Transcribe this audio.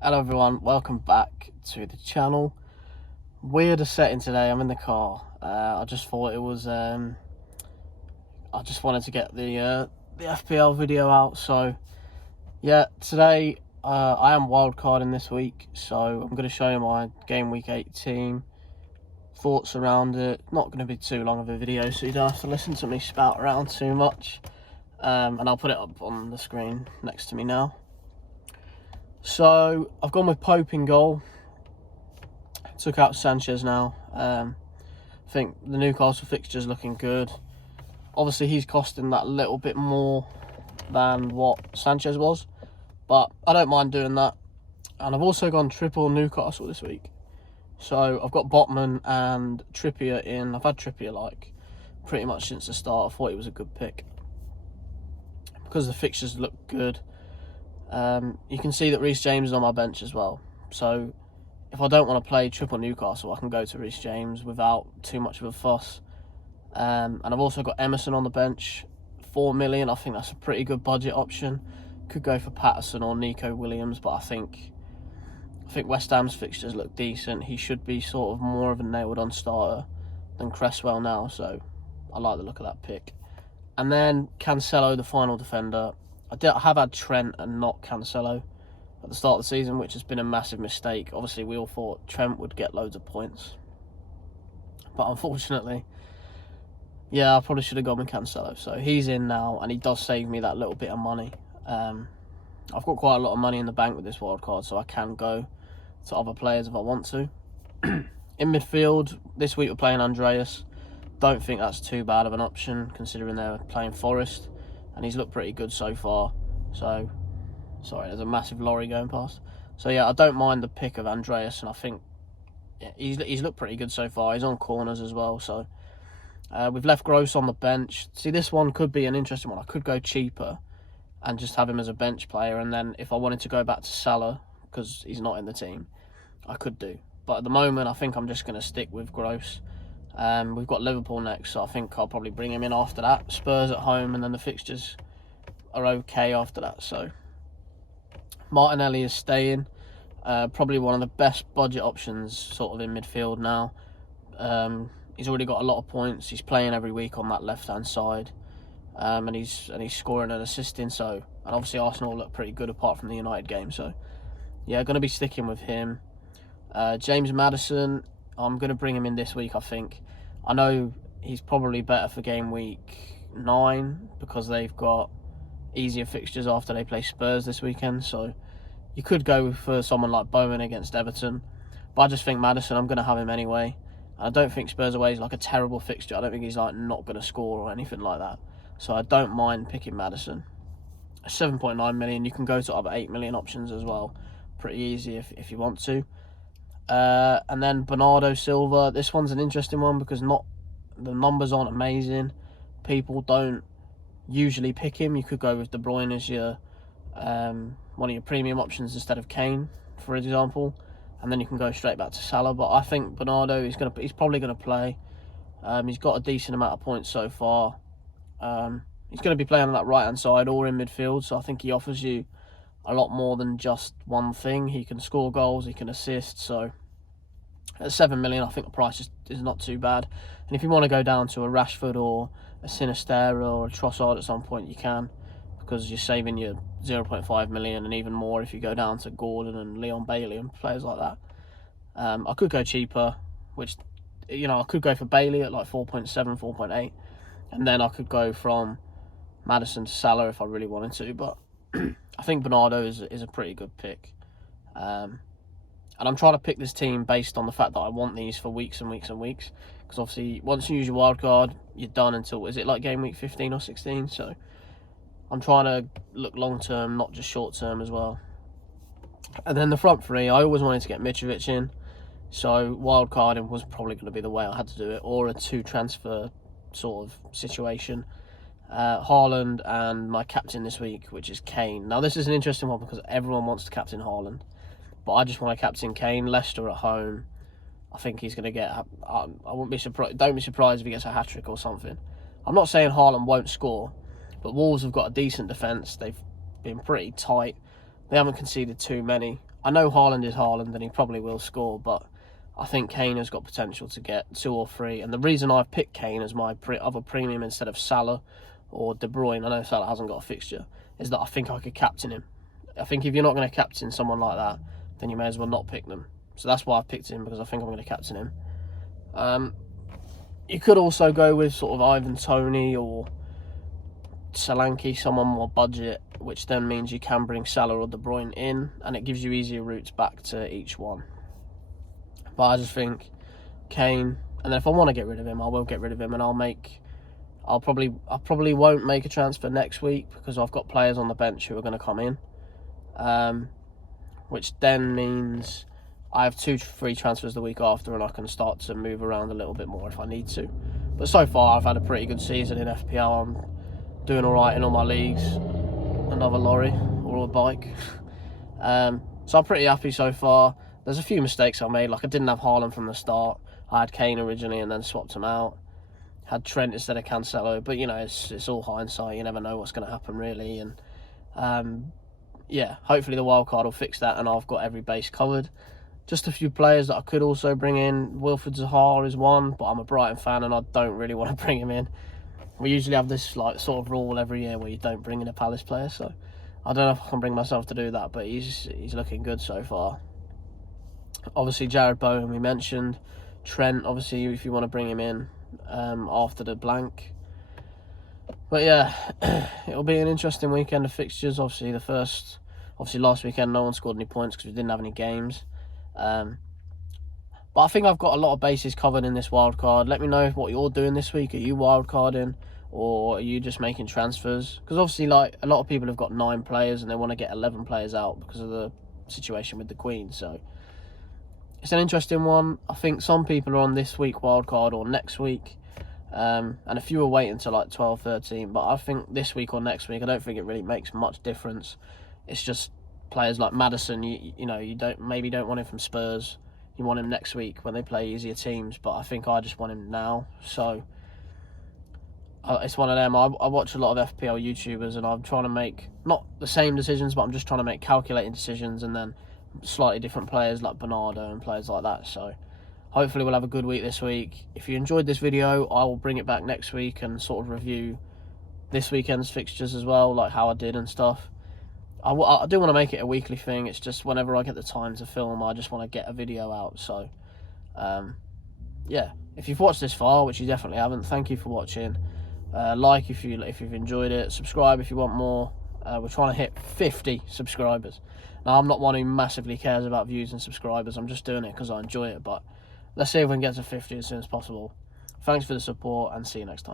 Hello everyone, welcome back to the channel. Weird setting today, I'm in the car. I just thought it was, I just wanted to get the FPL video out. So yeah, today I am wildcarding this week. So I'm going to show you my game week 8 team, thoughts around it. Not going to be too long of a video, so you don't have to listen to me spout around too much. And I'll put it up on the screen next to me now. So I've gone with Pope in goal. Took out Sanchez now. I think the Newcastle fixture's looking good. Obviously he's costing that little bit more than what Sanchez was, but I don't mind doing that. And I've also gone triple Newcastle this week. So I've got Botman and Trippier in. I've had Trippier like pretty much since the start. I thought he was a good pick because the fixtures look good. You can see that Reece James is on my bench as well. So if I don't want to play triple Newcastle, I can go to Reece James without too much of a fuss. And I've also got Emerson on the bench, 4 million. I think that's a pretty good budget option. Could go for Patterson or Nico Williams, but I think West Ham's fixtures look decent. He should be sort of more of a nailed-on starter than Cresswell now, so I like the look of that pick. And then Cancelo, the final defender. I have had Trent and not Cancelo at the start of the season, which has been a massive mistake. Obviously, we all thought Trent would get loads of points. But unfortunately, yeah, I probably should have gone with Cancelo. So he's in now, and he does save me that little bit of money. I've got quite a lot of money in the bank with this wildcard, so I can go to other players if I want to. In midfield, this week we're playing Andreas. Don't think that's too bad of an option, considering they're playing Forest. And he's looked pretty good so far. So, sorry, there's a massive lorry going past. So yeah, I don't mind the pick of Andreas, and I think he's looked pretty good so far. He's on corners as well. So we've left Gross on the bench. See, this one could be an interesting one. I could go cheaper and just have him as a bench player, and then if I wanted to go back to Salah because he's not in the team, I could do. But at the moment, I think I'm just going to stick with Gross. We've got Liverpool next, so I think I'll probably bring him in after that. Spurs at home, and then the fixtures are okay after that. So Martinelli is staying. Probably one of the best budget options sort of in midfield now. He's already got a lot of points. He's playing every week on that left-hand side. And he's scoring and assisting. So, and obviously Arsenal look pretty good apart from the United game. So yeah, going to be sticking with him. James Maddison, I'm going to bring him in this week, I think. I know he's probably better for game week 9 because they've got easier fixtures after they play Spurs this weekend. So you could go for someone like Bowman against Everton. But I just think Maddison, I'm going to have him anyway. And I don't think Spurs away is like a terrible fixture. I don't think he's like not going to score or anything like that. So I don't mind picking Maddison. 7.9 million. You can go to other 8 million options as well. Pretty easy if you want to. And then Bernardo Silva. This one's an interesting one because the numbers aren't amazing. People don't usually pick him. You could go with De Bruyne as your one of your premium options instead of Kane, for example, and then you can go straight back to Salah. But I think Bernardo he's probably gonna play. He's got a decent amount of points so far. He's going to be playing on that right hand side or in midfield, so I think he offers you a lot more than just one thing. He can score goals, he can assist. So at 7 million, I think the price is not too bad. And if you want to go down to a Rashford or a Sinisterra or a Trossard at some point, you can, because you're saving your 0.5 million and even more if you go down to Gordon and Leon Bailey and players like that. I could go cheaper, which, I could go for Bailey at like 4.7, 4.8, and then I could go from Maddison to Salah if I really wanted to. But I think Bernardo is a pretty good pick. And I'm trying to pick this team based on the fact that I want these for weeks and weeks and weeks. Because obviously, once you use your wildcard, you're done until, is it like game week 15 or 16? So I'm trying to look long-term, not just short-term as well. And then the front three, I always wanted to get Mitrovic in. So wildcarding was probably going to be the way I had to do it, or a 2-transfer sort of situation. Haaland and my captain this week, which is Kane. Now, this is an interesting one because everyone wants to captain Haaland. But I just want to captain Kane. Leicester at home. I think he's going to get... I wouldn't be surprised. Don't be surprised if he gets a hat-trick or something. I'm not saying Haaland won't score, but Wolves have got a decent defence. They've been pretty tight. They haven't conceded too many. I know Haaland is Haaland and he probably will score, but I think Kane has got potential to get 2 or 3. And the reason I've picked Kane as my other premium instead of Salah or De Bruyne, I know Salah hasn't got a fixture, is that I think I could captain him. I think if you're not going to captain someone like that, then you may as well not pick them. So that's why I picked him, because I think I'm going to captain him. You could also go with sort of Ivan Toney or Solanke, someone more budget, which then means you can bring Salah or De Bruyne in, and it gives you easier routes back to each one. But I just think Kane, and then if I want to get rid of him, I will get rid of him, and I probably won't make a transfer next week because I've got players on the bench who are going to come in, which then means I have 2 free transfers the week after, and I can start to move around a little bit more if I need to. But so far, I've had a pretty good season in FPL. I'm doing all right in all my leagues. Another lorry or a bike. So I'm pretty happy so far. There's a few mistakes I made. Like, I didn't have Haaland from the start. I had Kane originally and then swapped him out. Had Trent instead of Cancelo. But, you know, it's all hindsight. You never know what's going to happen, really. And, yeah, hopefully the wildcard will fix that and I've got every base covered. Just a few players that I could also bring in. Wilfried Zaha is one, but I'm a Brighton fan and I don't really want to bring him in. We usually have this like sort of rule every year where you don't bring in a Palace player, so I don't know if I can bring myself to do that, but he's looking good so far. Obviously, Jared Bowen we mentioned. Trent, obviously, if you want to bring him in after the blank. But yeah, it'll be an interesting weekend of fixtures. Obviously, last weekend no one scored any points because we didn't have any games. But I think I've got a lot of bases covered in this wild card. Let me know what you're doing this week. Are you wildcarding or are you just making transfers? Because obviously, like, a lot of people have got 9 players and they want to get 11 players out because of the situation with the Queen. So it's an interesting one. I think some people are on this week wildcard or next week. And a few are waiting until like 12, 13. But I think this week or next week, I don't think it really makes much difference. It's just players like Maddison, you know, you don't want him from Spurs. You want him next week when they play easier teams, but I think I just want him now. So it's one of them. I watch a lot of FPL YouTubers and I'm trying to make not the same decisions, but I'm just trying to make calculating decisions, and then slightly different players like Bernardo and players like that. So hopefully we'll have a good week this week. If you enjoyed this video, I will bring it back next week and sort of review this weekend's fixtures as well, like how I did and stuff. I do want to make it a weekly thing. It's just whenever I get the time to film, I just want to get a video out. So, yeah, if you've watched this far, which you definitely haven't, thank you for watching. Like if you've enjoyed it. Subscribe if you want more. We're trying to hit 50 subscribers. Now, I'm not one who massively cares about views and subscribers. I'm just doing it because I enjoy it. But let's see if we can get to 50 as soon as possible. Thanks for the support and see you next time.